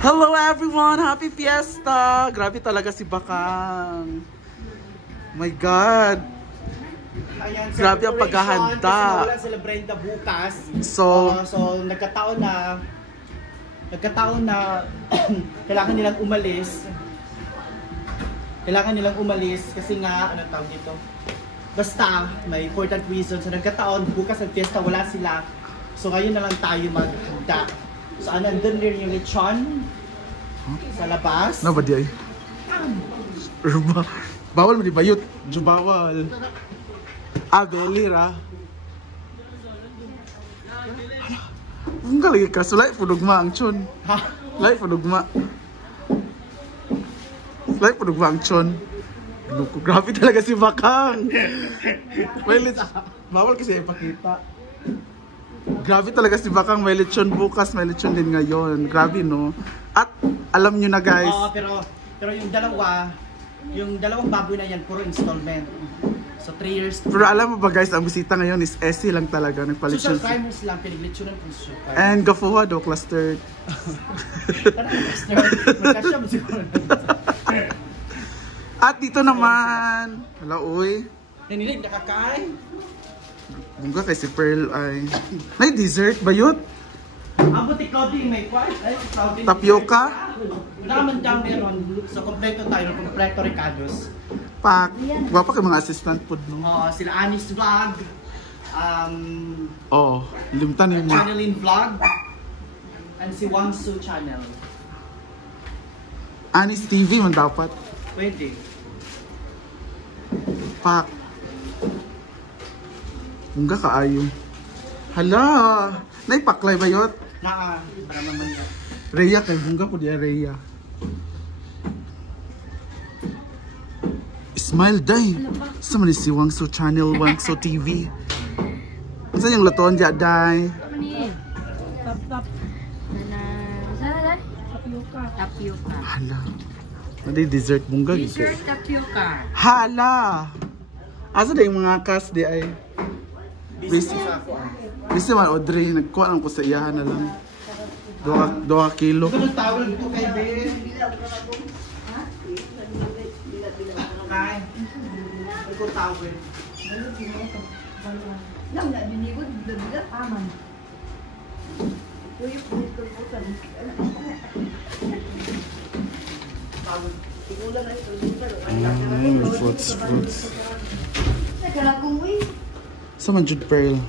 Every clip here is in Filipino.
Hello everyone! Happy Fiesta! Grabe talaga si Bakang. My God! Ayan, grabe ang paghahanda. Kasi nawalan sila Brenda bukas. So nagkataon na kailangan nilang umalis. Kasi nga, ano tawag dito? Basta, may important reason. So nagkataon, bukas ang fiesta, wala sila. So ngayon na lang tayo maghanda. So andun rin yung lechon sa labas. no ba di ay? Bawal mo di bayot. Bawal. Beli ra. Ang galing ka. So like punugma ang chon. Like punugma ang chon. Grabe talaga si Bakang. Well, bawal kasi ipakita. Grabe talaga si Bakang, may lechon bukas, may lechon din ngayon. Grabe no. At alam nyo na guys. Oo, pero yung dalawang baboy na yan, puro installment. So 3 years. Pero alam mo ba guys, ang bisita ngayon is Essie lang talaga. Nagpa-lechon. Social climbers lang, pinaglechonan po social climbers. And gafuha do, cluster. Magkasyam siguro. At dito naman. Hala, uy. Nanilig, nakakain. Bunga kay si Pearl ay. May dessert ba yun? Ang butik clothing may kwan. Tapioca? Naman daw meron. So kompleto tayo, kompleto Ricardo's. Pak. Wapa kay mga assistant food no? Sila Anis Vlog. Limtan yun mo. Channeling Vlog. And si Wangsu Channel. Anis TV man dapat. Pwede. Pak. Bunga kaayo. Hala! Naipaklay ba yun? Para naman yun. Rhea kay bunga po diya Rhea. Smile day. Sa man si Wangso Channel, Wangso TV. Saan yung latoon diya day? Tap. Tapioca. Hala. Hindi dessert bunga. Dessert tapioca. Hala! Asa na yung mga cast di ay? Busy man Audrey, nagkuha lang ko sa iyahan na lang. 2 kilo. Ito ng tawag ko kay Ben. Kain. Ito tawag. Lang na binigod bila aman. Fruits. Sa man Jude Pearl.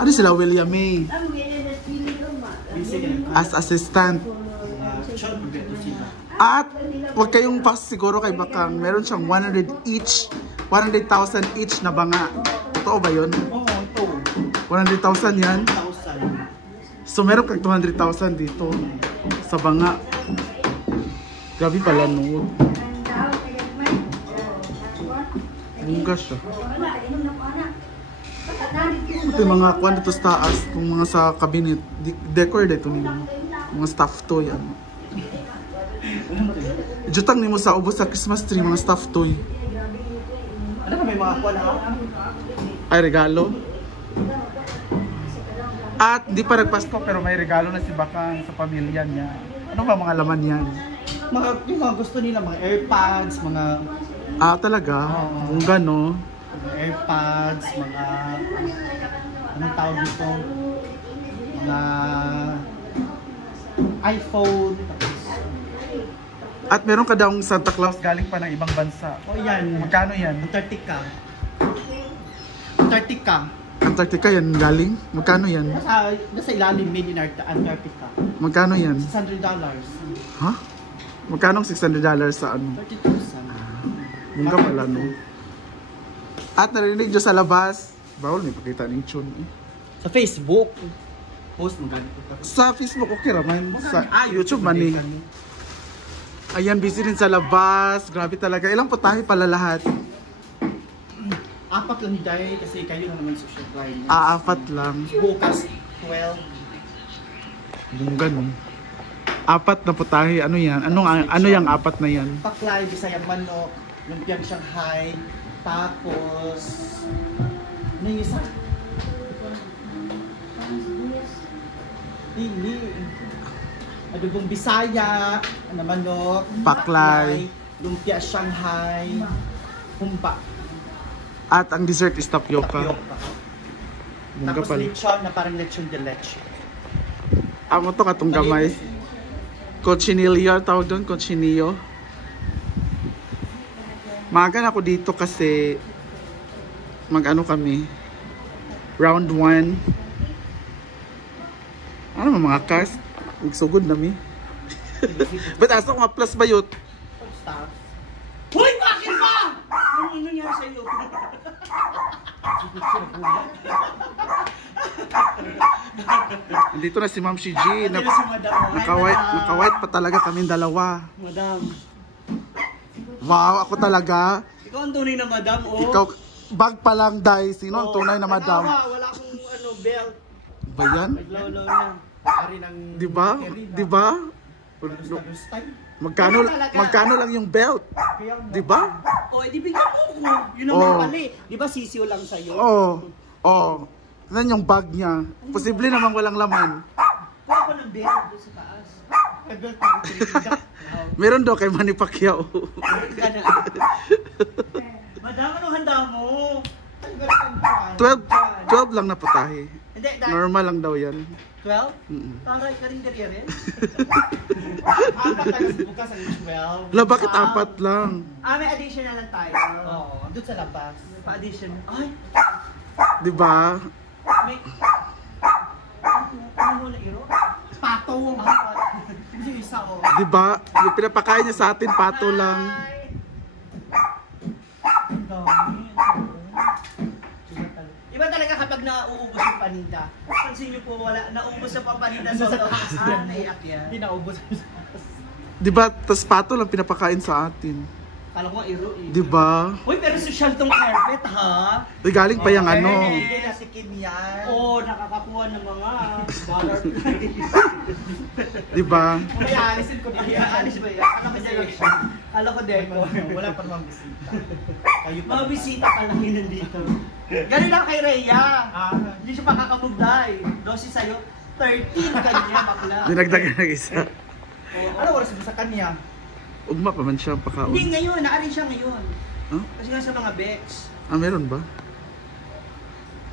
Ano sila William May? As assistant. At huwag kayong pas siguro kay Bakang. Meron siyang 100,000 each na banga. Totoo ba yun? Oo, ito. 100,000 yan? 1,000. So meron kang 200,000 dito sa banga. Grabe pala no. Bunga siya. Ito yung mga kuwan dito sa taas, kung mga sa cabinet, decor dito nila. Mga stuff toy. Jutang nimo sa ubos sa Christmas tree, mga stuff toy. Ano ka may mga kuwan ha? Ay, regalo. At di pa nagpasko pero may regalo na si Bakang sa pamilya niya. Ano ba mga laman yan? Yung mga gusto nila, mga AirPods, mga... Talaga? Bunga no? AirPods, mga... Anong tawag dito? Mga... iPhone. At meron ka daw Santa Claus galing pa ng ibang bansa. Yan. Magkano yan? Antarctica. Antarctica yan galing? Magkano yan? Nasa ilalim, made in Antarctica. Magkano yan? $600. Ha? Magkano $600 sa ano? 30,000. Bunga pala no? At narinig nyo sa labas, bawal may pakita ng tune eh. Sa Facebook. Post mo ganito. Sa Facebook okay raman. Sa YouTube man eh. Ayan, busy rin sa labas. Grabe talaga. Ilang putahe pala lahat? 4 lang dahil kasi kayo na naman social climbers. 4 lang. Bukas 12. Bunga no? 4 na putahe. Ano yan? Ano yung 4 na yan? Paklay, Bisayang manok, lumpiang Shanghai, tapos ano yung isa? Dili. Adobong Bisaya, na manok, Paklay. lumpia Shanghai, humpa, At ang dessert is tapioca. tapioca. Mungga Tapos pala. lechon na parang lechon de leche. Amo to katong gamay. Cochinillo tawag doon, cochinillo. Magan ako dito kasi mag-ano kami. Round 1. Ano mga cast? Nagsugod na mi. Ba't asa ko nga plus ba yun? Stars. Hoy, bakit ba? Ano nangyari sa'yo? Nandito na si Ma'am Shiji. Ano si Madam? Nakawhite pa talaga kami dalawa. Madam. Wow, ako talaga. Ikaw ang tunay na madam, oh. Ikaw, bag pa lang, Day. Sino ang tunay na madam? Wala akong belt. Ba yan? Naglaw-law na. Ari ng... Di ba? Di ba? Magkano lang yung belt? Di ba? O, di bigyan mo ko. Yun naman Oh. pala eh. Di ba sisiyo lang sa'yo? Oo. Oh. Tignan yung bag niya. Posible namang walang laman. Kuha ko ng belt doon sa taas. May belt na ang tinigda. Meron daw kay Manny Pacquiao. Madam, anong handa mo? 12 lang na putahe. Hindi, dahil... Normal lang daw yan. 12? Mm-mm. Taray ka rin rin. Apat lang bukas ang 12. Hala, bakit apat lang? May additional lang tayo. Oo, doon sa labas. Pa-addition. Ay, Di ba? may... Ano mo na iro? Pato. Hindi isa o. Di ba? Yung pinapakain niya sa atin, pato lang. Ang dami. Iba talaga kapag nauubos yung paninda. Pansin niyo po, wala, nauubos yung paninda sa taas. Naiyak yan. Hindi naubos. Di ba? Tas pato lang pinapakain sa atin. Kala ko nga iro eh. Di ba? Uy, pero social tong carpet ha? Uy, galing pa yung ano. Hindi na si Kim yan. Oo, nakakakuha ng mga dollar. Di ba? Kaya alisin ko din. Alis ba yan? Kala ko din. Wala pa namang bisita. Mga bisita pala kayo nandito. Ganun lang kay Rhea. Hindi siya makakapugday. 12 sa'yo. 13 kanya, bakla. Dinagdagan ng isa. Ano oras mo sa kanya? Ugma pa man siya pakaon. Hindi ngayon, naarin siya ngayon. Huh? Kasi nga sa mga Bex. Meron ba?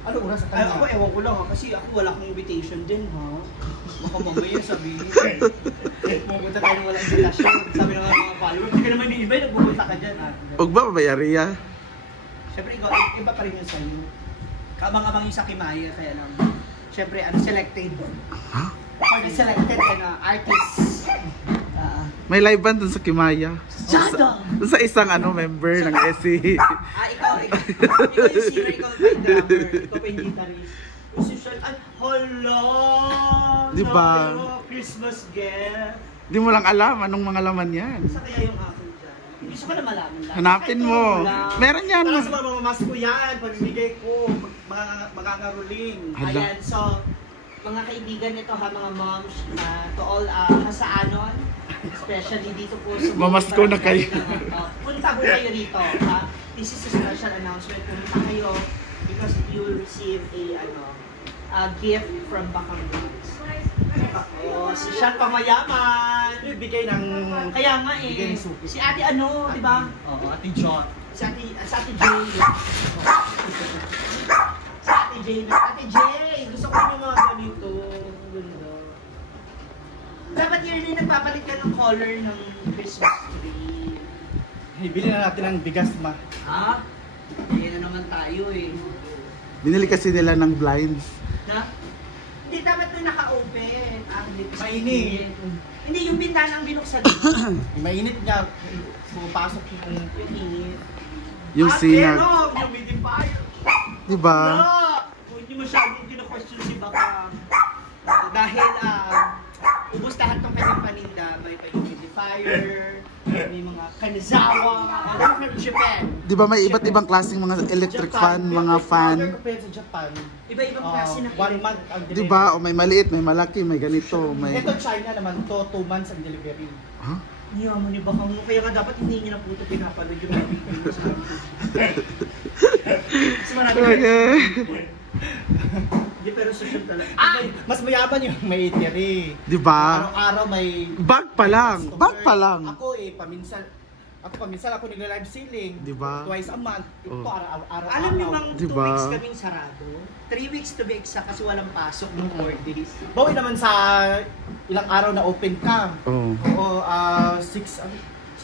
Ano oras sa kanya? Ako ewan ko lang ha, kasi ako wala akong invitation din ha. Baka mamaya sabihin. Pumunta tayo ng walang invitation. Sabi ng mga followers, hindi ka naman ni-invite, nagpupunta ka dyan ha. Ugma pa ba Yaria? Siyempre ikaw, iba pa rin yun sa'yo. Kabang-abang yung sa Kimaya, kaya lang. Siyempre, selected. Ha? Selected artist. May live band dun sa Kimaya. Jada! Dun sa isang member ng SE. Ikaw yung singer, ikaw yung drummer, ikaw pa yung guitarist. Yung social, hala! Diba? Christmas gift. Di mo lang alam anong mga laman yan. Sa kaya yung akin dyan? Gusto ko na malaman lang. Hanapin mo. Meron yan. Para sa mga mamas ko yan, pamimigay ko, mga ngaruling. Hala. Ayan, so, mga kaibigan nito ha, mga moms, to all Hasaanon, especially dito po sa Mamas ko na kayo. Punta po kayo rito. Ha? This is a special announcement. Punta kayo because you will receive a gift from Bakangas. Si Sean Pamayaman. Bigay ng... Kaya nga eh. Bigay ng suki. Si ate di ba? Oo, ate John. Si ate Jay. Si ate Jay. Ate Jay, gusto ko yung mga ganito. Ganda. Dapat yun yung nagpapalit ka ng color ng Christmas tree. Bili na natin ng bigas ma. Ha? Bili na naman tayo eh. Binili kasi nila ng blinds. Na? Hindi, dapat na naka-open. Mainit. Hindi, yung bintanang binuksan. Mainit nga. Pumapasok yung init. Yung sinag. Pero, yung humidifier. Diba? Kung hindi masyadong kina-question si Baka. Dahil, ubos lahat ng kanyang paninda. May humidifier, may mga kanizawa. Ano from Japan? Diba may iba't ibang klaseng mga electric fan, mga fan. Sa Japan. Iba-ibang klase ng 1 month ang delivery. Diba? O may maliit, may malaki, may ganito, may... Ito China naman to, 2 months ang delivery. Huh? Niya mo ni Bakang mo, kaya nga dapat hindi niya na po ito pinapanood yung mga video sa Kasi marami Okay. Hindi, pero social talaga. Mas mayaman yung may itiri. Di ba? Araw-araw may... Bag pa lang. Bag pa lang. Ako paminsan ako nagla-live selling. Di ba? Twice a month. Ito Oh. araw-araw. Alam niyo bang 2 Diba? weeks kaming sarado? 3 weeks to be exact kasi walang pasok ng 4 days. Bawi naman sa ilang araw na open ka. Oh. Oo,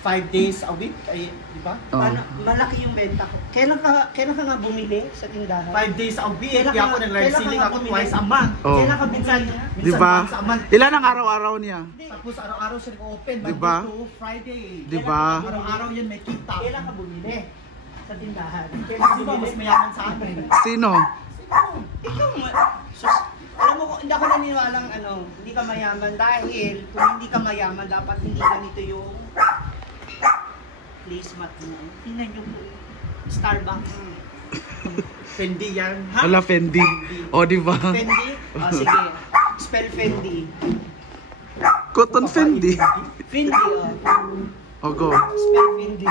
5 days a week, ay, di ba? Oh. Malaki yung benta ko. Kailan ka nga bumili sa tindahan? 5 days a week. Kailan Kaya ako ka- nag-live kailan ka selling nga ako bumili? twice a month. Oh. Kailan ka minsan? Di ba? Once a month. Ilan ang araw-araw niya? Tapos araw-araw siya nag-open, Di Monday ba? to Friday. Di ba? Araw-araw yan may kita. Kailan ka bumili? Sa tindahan. Kailan di ba mas mayaman sa amin? Sino? Ikaw sus, alam mo, hindi ako naniniwalang hindi ka mayaman dahil kung hindi ka mayaman, dapat hindi ganito yung placement mo. Tingnan nyo po. Starbucks. Fendi yan. Ha? Wala Fendi. O, di ba? Fendi? Oh, sige. Spell Fendi. Cotton Fendi. Fendi, oh. O, go. Spell Fendi.